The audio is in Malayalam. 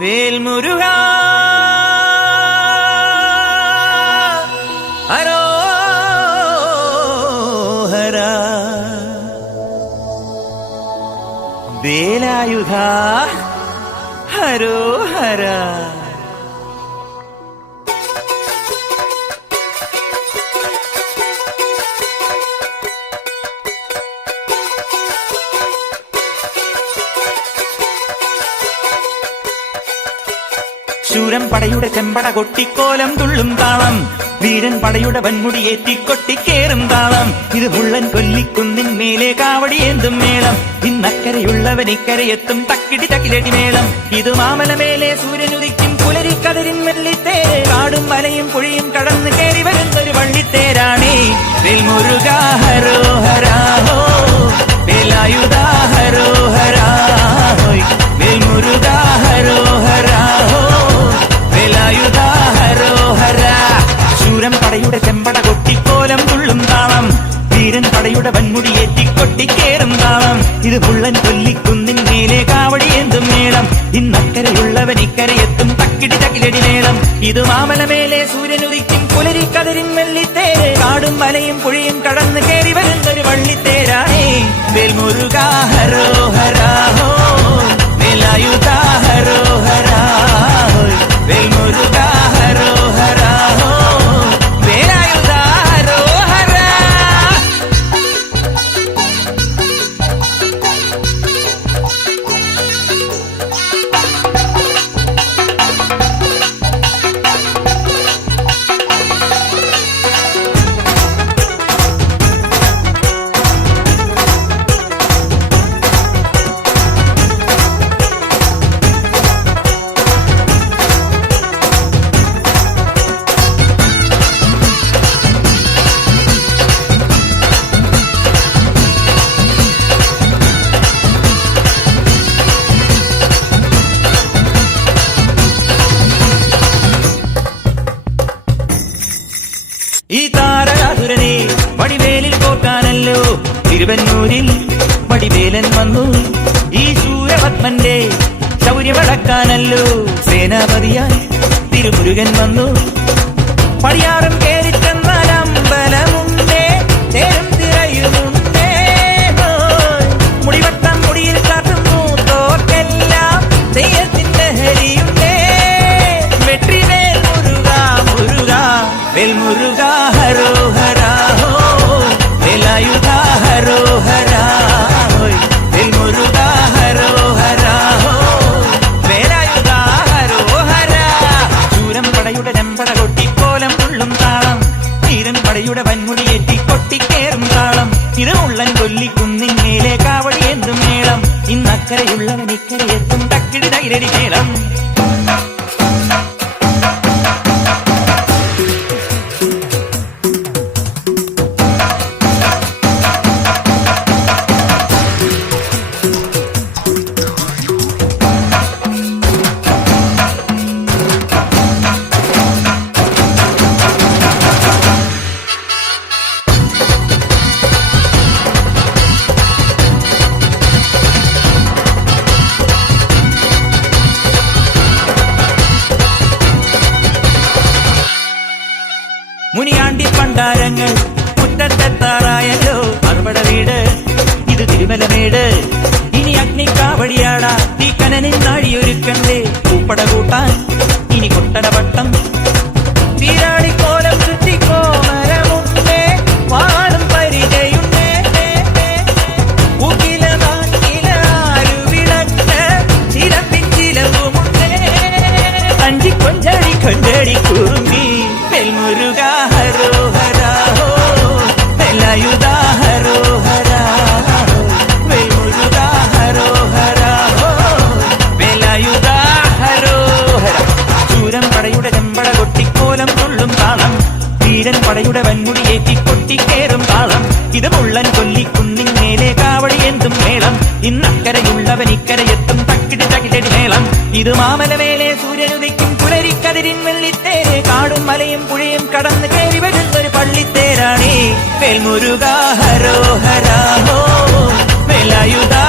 വേൽമുരുകാ ഹരോഹരാ വേലായുധാ ഹരോഹരാ. ശൂരൻ പടയുടെ ചെമ്പട കൊട്ടിക്കോലം തുള്ളും താളം, വീരൻ പടയുടെ വൻമുടിയേറ്റി കൊട്ടിക്കേറും താളം. ഇത് മുള്ളൻ കൊല്ലിക്കുന്നിൻ മേലെ കാവടിയേന്തും മേളം. ഇന്നക്കരയുള്ളവൻ ഇക്കരയെത്തും തക്കിടി തക്കിലടി മേളം. ഇത് മാമലമേലെ സൂര്യനുദിക്കും പുലരിക്കതിരിൻ വെള്ളിത്തേര്. കാടും മലയും പുഴയും കടന്ന് കയറി വരുന്നൊരു വള്ളിത്തേരാണേ. വേൽമുരുകാ ഹരോഹരാ ഹോ, വേലായുധാ ഹരോഹരാ ഹോയ്. വേൽമുരുകാ ഹരോഹരാ ഹോ, വേലായുധാ ഹരോഹരാ. ശൂരൻ പടയുടെ ചെമ്പട കൊട്ടിക്കോലം തുള്ളും താളം, വീരൻ പടയുടെ വൻമുടിയേറ്റി കൊട്ടിക്കേറും താളം. ഇത് മുള്ളൻ കൊല്ലിക്കുന്നിൻ മേലെ കാവടിയേന്തും മേളം. ഇന്നക്കരയുള്ളവൻ ഇക്കരയെത്തും തക്കിടി തകിലടി മേളം. ഇത് മാമലമേലെ സൂര്യനുദിക്കും പുലരിക്കതിരിൻ വെള്ളിത്തേര്. കാടും മലയും പുഴയും കടന്ന് കയറി വരുന്നൊരു വള്ളിത്തേരാണേ. വേൽമുരുകാ ഹരോഹരാ ഹോ, വേലായുധാ ഹരോഹരാ ഹോയ്. വേൽമുരുകാ ഹരോഹരാ ഹോ, വേലായുധാ ഹരോഹരാ. ഈ താരകാസുരനെ വടിവേലിൽ കോർക്കാനല്ലോ തിരുവന്നൂരിൽ വടിവേലൻ വന്നു. ഈ സൂര്യപത്മന്റെ ശൗര്യമടക്കാനല്ലോ സേനാപതിയായി തിരുമുരുകൻ വന്നു. പടിയാറും കേറിച്ചെന്നാൽ അമ്പലമുണ്ടേ, തേരും തിരയുമുണ്ടേ. മുടിവട്ടം മുടിയിൽ കാട്ടുന്നു തോക്കെല്ലാം തെയ്യത്തിന്റെ ഹരിയുണ്ടേ. വെട്രിവേൽ മുരുകാ മുരുകാ, വേൽമുരുകാ ഹരോഹരാ ഹോ, വേലായുധാ ഹരോഹരാ ഹോയ്. വേൽമുരുകാ ഹരോഹരാ ഹോ, വേലായുധാ ഹരോഹരാ. ശൂരൻ പടയുടെ ചെമ്പട കൊട്ടിക്കോലം തുള്ളും താളം, വീരൻ പടയുടെ വൻമുടിയേറ്റി കൊട്ടിക്കേറും താളം. ഇത് മുള്ളൻ കൊല്ലിക്കുന്നിൻ മേലെ കാവടിയേന്തും മേളം. ഇന്നക്കരയുള്ളവൻ ഇക്കരയെത്തും തക്കിടി തകിലടി മേളം. മുനിയാണ്ടി പണ്ടാരങ്ങൾ മുറ്റത്തെത്താറായല്ലോ അറുപട വീട്. ഇത് തിരുമലമേട്. ഇനി അഗ്നിക്കാവടിയാടാ തീക്കനനിൻ നാഴിയൊരുക്കണ്ടേ. പൂപ്പട കൂട്ടാൻ ഇനി കൊട്ടടപട്ടം. തീരാളിക്കോലം ചുറ്റിക്കോമരമുണ്ടേ, വാളും പരിചയുണ്ടേ. ഉകില നാട്ടില ആരുവിളക്ക് ചിലപ്പിൻ ചിലവുമുണ്ടേ. അഞ്ചി കൊഞ്ചടി കൊഞ്ചടി കുറുമ്പി. വേൽമുരുകാ ഹരോഹരാ ഹോ, വേലായുധാ ഹരോഹരാ ഹോ. വേൽമുരുകാ ഹരോഹരാ ഹോ, വേലായുധാ ഹരോഹരാ. ശൂരൻ പടയുടെ ചെമ്പട കൊട്ടിക്കോലം തുള്ളും താളം, വീരൻ പടയുടെ വൻമുടിയേറ്റി കൊട്ടിക്കേറും താളം. ഇത് മുള്ളൻ കൊല്ലിക്കുന്നിൻ മേലെ കാവടിയേന്തും മേളം. ഇന്നക്കരയുള്ളവൻ ഇക്കരയെത്തും തക്കിടി തകിലടി മേളം. ഇത് മാമലമേലെ സൂര്യനുദിക്കും പുലരിക്കതിരിൻ വെള്ളിത്തേര്. കാടും മലയും പുഴയും കടന്ന് കയറി വരുന്നൊരു പള്ളിത്തേരാണേ. വേൽമുരുകാ ഹരോഹരാ ഹോ, വേലായുധാ